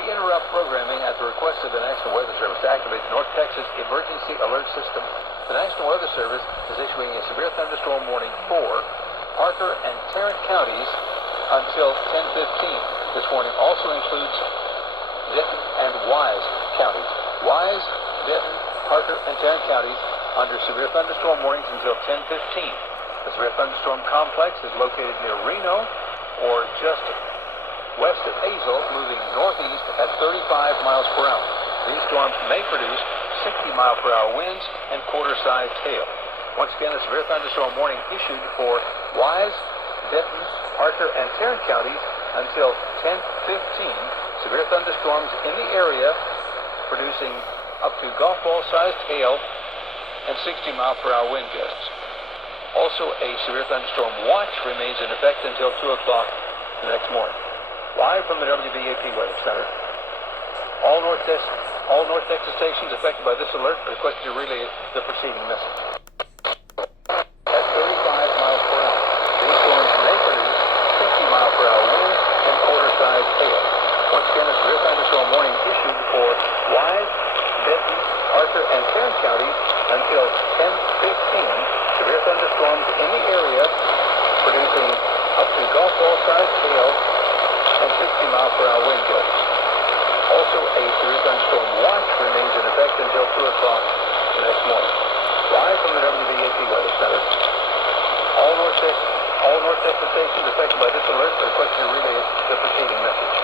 We interrupt programming at the request of the National Weather Service to activate the North Texas Emergency Alert System. The National Weather Service is issuing a severe thunderstorm warning for Parker and Tarrant counties until 10:15. This warning also includes Denton and Wise counties. Wise, Denton, Parker, and Tarrant counties under severe thunderstorm warnings until 10:15. The severe thunderstorm complex is located near Reno or just west of Azle, moving northeast at 35 miles per hour. These storms may produce 60-mile-per-hour winds and quarter-sized hail. Once again, a severe thunderstorm warning issued for Wise, Denton, Parker, and Tarrant counties until 10:15. Severe thunderstorms in the area producing up to golf ball-sized hail and 60-mile-per-hour wind gusts. Also, a severe thunderstorm watch remains in effect until 2 o'clock the next morning. Live from the WBAP Weather Center. All North Texas stations affected by this alert are requested to relay the preceding message. At 35 miles per hour, these storms may produce 60-mile-per-hour winds and quarter-sized hail. Once again, a severe thunderstorm warning issued for Wise, Denton, Parker, and Tarrant counties until 10:15. Severe thunderstorms in the area producing up to golf ball-sized hail and 60-mile-per-hour wind gusts. Also, a severe thunderstorm watch remains in effect until 2 o'clock the next morning. Live from the WBAP Weather Center. All North Texas stations affected by this